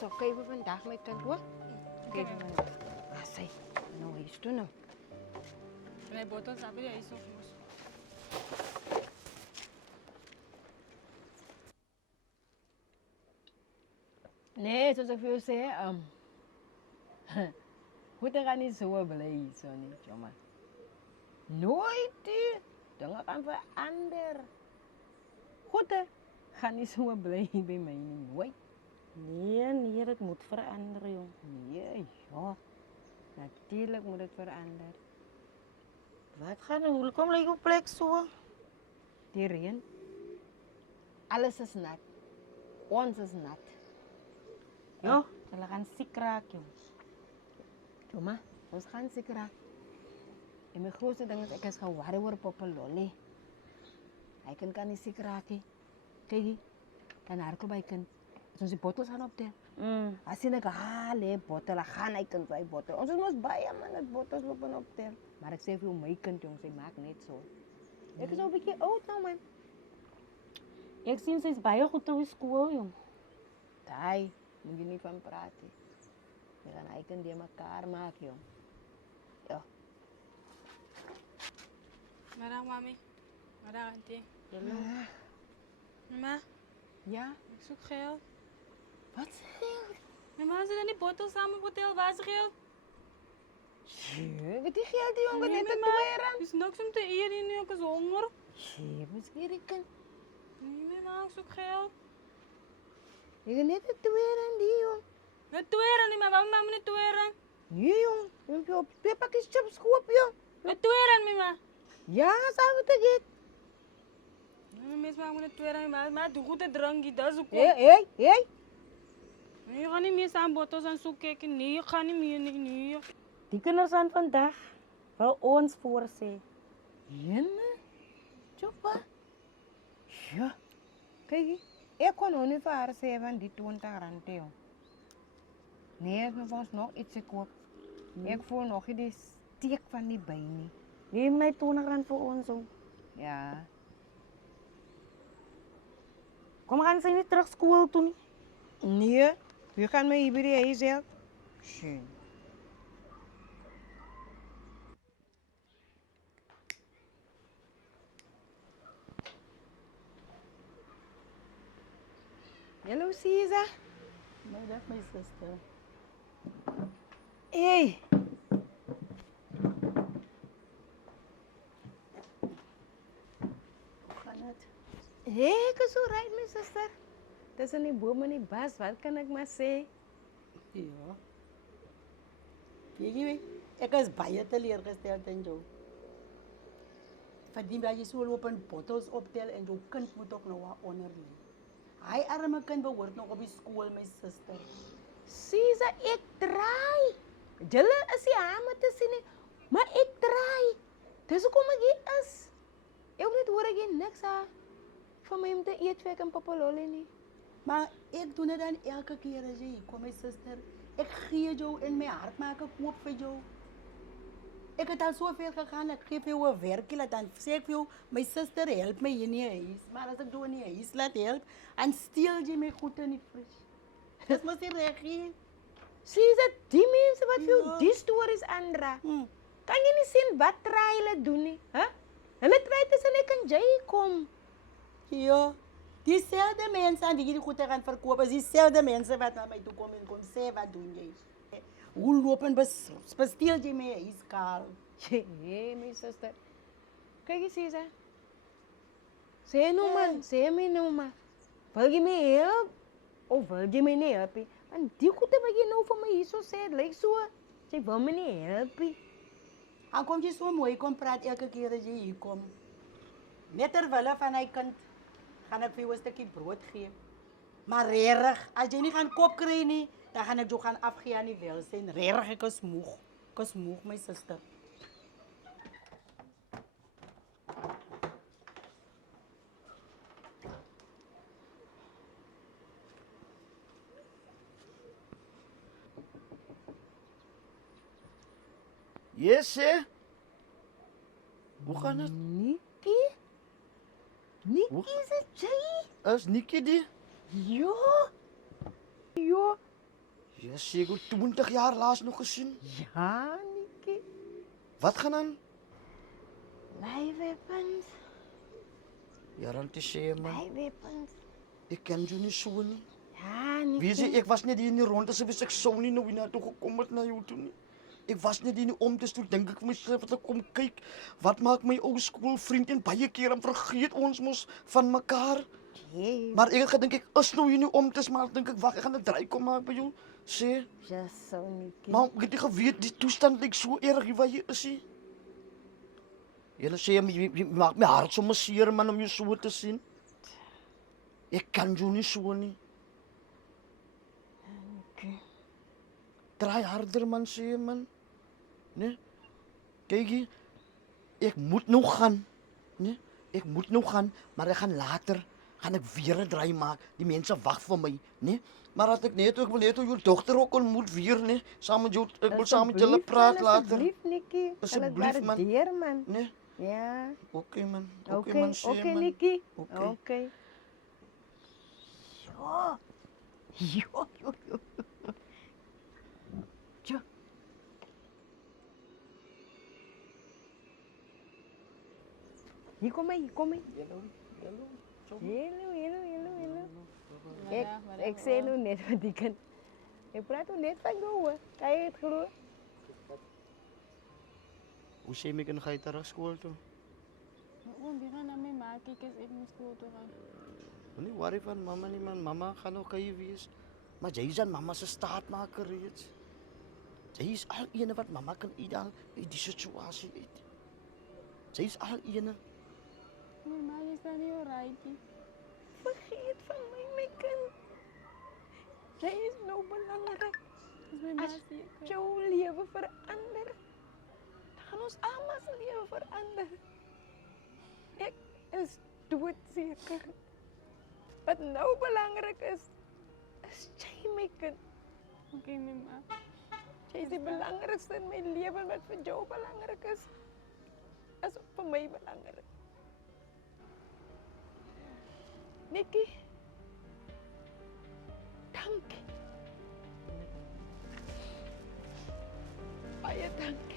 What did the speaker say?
sal kyk vir vandag my kind hoor. Kyk vir vandag. Sy, nou huis toe nou. My bottel sabi jy is of mos. Nee, soos ek vir jou sê, goede gaan nie so bly so nie, jammer. Nooit die dinge gaan verander. Goede gaan nie so bly by my nie, nooit. Nee, dit moet verander, jong. Nee, ja. Natuurlijk moet het veranderen. Wat gaan er? Hoe kom jy op plek so? Die reën. Alles is nat. Ons is nat. Ja, hulle gaan siek raak, jong. Toma, ons gaan ziek raak. En mijn grootste ding is, ik is gewarrd oor Papa Lolly. Hij kan niet ziek raken. Kijk, dan harken bij kind. Als die bottels gaan optellen. Als je denkt, bottelen, gaan hij kan zijn bottel. Ons is bij man, dat bottels lopen optellen. Maar ik zeg veel, mijn kind, jongens, hij maakt niet zo. Ik is al een beetje oud nou, man. Ek sien sy's baie goed op skool, jong. Daar moet je niet van praten. We gaan eigenlijk die elkaar maken, jong. Ja. Middag mami. Middag auntie. Mama, Ja? ik zoek geld. Wat geld? Mama, zit in die bottel samen op hotel. Waar is het geld? Jee, wat die geld die jongen net te mama. tweren? Er is niks om te eten nu. Ik is honger. Jee, misschien ik kan. Nee mama, ik zoek geld. Je gaat net te tweren die jong. Niet tweren niet mama. Mama niet tweren. Nee jong, je hebt je op 2 pakjes chips koop jong. Niet tweren mama. Ja, samen te gaan. Mama niet tweren mama. Maar doe goed te dranken. Dat is ook. Hé. Nee, je gaat niet meer samen bottels en zo kijken. Nee, je gaat niet meer. Nee. Die kinders van vandag wil ons voorsê. Jenne? Chopa? Ja. Kijk, ik kon nog niet voor haar zeggen van die 20 rand jong. Nee, ik moet ons nog iets koop. Ik voel nog die steek van die benen. Neem my 20 rand vir ons, jong. Ja. Kom gaan sy nie terug skool toe nie. Nee, we gaan met hier bij de huis helpen. Schön. Hallo Caesar. Middag my suster. Hey. Hoe gaan dit? Hey, ik is zo right, mijn zuster. Tussen die boom en die bas, wat kan ik maar zeggen? Ja. Weet je, ik is baie teleurgesteld in jou. Verdien dat je zo lopen bottels optellen en jouw kind moet ook nog wat ondernemen. Hij arme kind behoort nog op die school, mijn zuster. Caesar, ik draai. Jullie is die hamer te zien, maar ik draai. Dus hoe kom ik hier is? Ik wil niet horen, geen niks aan. Van mij om te eten, en Papa Lolly niet. Maar ik doe het dan elke keer als je hier komt, mijn zuster. Ik geef jou in mijn hart maken koop voor jou. Ik heb al zoveel gegaan, ik geef jou een werk, dan zeg ik jou, mijn zuster helpt mij in je huis. Maar als ik jou in je huis laat helpen, dan steel je mij goed en niet fris. Dat moet je reageren. Caesar, die mensen wat veel Ja. die stories Andra. Hm. Kan je niet zien wat draaien doen nie? Hè? Hulle draai tussen ek en jy kom. Ja, diezelfde mensen die jullie goed gaan verkopen, is diezelfde mensen wat naar mij toe komen en komen zeggen, wat doen jij? Hoe lopen besteel je mij is kaal? Hé, mijn zuster. Kijk eens, Caesar. Zeg nou man, zeg mij nou maar. Wil je mij helpen? Of wil je mij niet helpen? En die goede wat je nou voor mij hier zo zegt, lijkt zo. Ze wil me niet helpen. Dan kom je zo mooi kom praten elke keer als je hier komt. Net terwille van hij kind, ga ik voor jou een stukje brood geven. Maar rerig, als je niet gaan kop krijgen, nie, dan ga ik jou gaan afgeven aan die welzijn. Rerig, ik is moeg. Ik is moeg, mijn zuster. Yes, hè? Hoe gaan het? Nikki? Nikki, Hoe- is het jij? Is Nikki die? Ja. Ja. Ja, zeker 20 jaar laatst nog gezien. Ja, Nikki. Wat gaan aan? My weapons. Ja, dan te zeggen, man. My weapons. Ik ken je niet zo niet. Ja, Nikki. Weet je, ik was net hier in die ronde, ze wist ik zo niet naar naartoe gekomen naar jou toe niet. Ik was net hier om, dus toen denk ik mezelf, dat ik kom kijk, wat maakt mijn oude schoolvriend en baie keer en vergeet ons mos van elkaar. Hey, Maar ik denk ik, is nou hier nu om, dus maar denk ik, wacht, ik ga een draai kom maken bij jou. Zie, just so, Nikki. maar ik heb geweet, die toestand lijkt zo erg hier waar je is. Zie. Ja, dan zie je maakt mijn hart zo masseren, man, om je zo te zien. Ik kan je niet zo niet. Nikki. Draai harder, man, zie je, man. Nee? Kijk hier, ik moet nog gaan. Nee? Ik moet nog gaan, maar ik ga later weer een draai maken. Die mensen wachten voor mij. Nee? Maar als ik net, ik wil net je dochter ook ontmoet weer, nee? Samen met jou, ik wil samen met jullie praten later. Alsjeblieft, Nikki. Alsjeblieft, man. Waardeer, man. Nee? Ja. Oké, man. Oké, man, zie je, oké, man. Nikki. Oké. Oké. Jo. Jo, jo, jo. Jo. Hier kom hij, hier kom hij. Hallo. Ik zei nu net wat ik kan. Ik praat nu net van jou, hoor. Kan je het geloven? Hoe zie je me, ga je terug school toe? Oh, die gaan naar mij maken. Ik moet school toe gaan. Nee, worry van mama niet, man. Mama gaat nog kan je wees. Maar jij is aan mama's staatmaker reeds. Zij is al ene wat mama kan uithaal uit die situatie uit. Zij is al ene. Mijn ma is daar niet alright. Vergeet van mij, mijn kind. Jij is nou belangrijk. Is mijn ma Als ziek? jouw leven verandert, dan gaan ons allemaal leven veranderen. Ik is doodzeker. Wat nou belangrijk is jij, mijn kind. Oké, mijn ma. Jij is het belangrijkste in mijn leven. Wat voor jou belangrijk is ook voor mij belangrijk. Nikki, dank. Baie dank.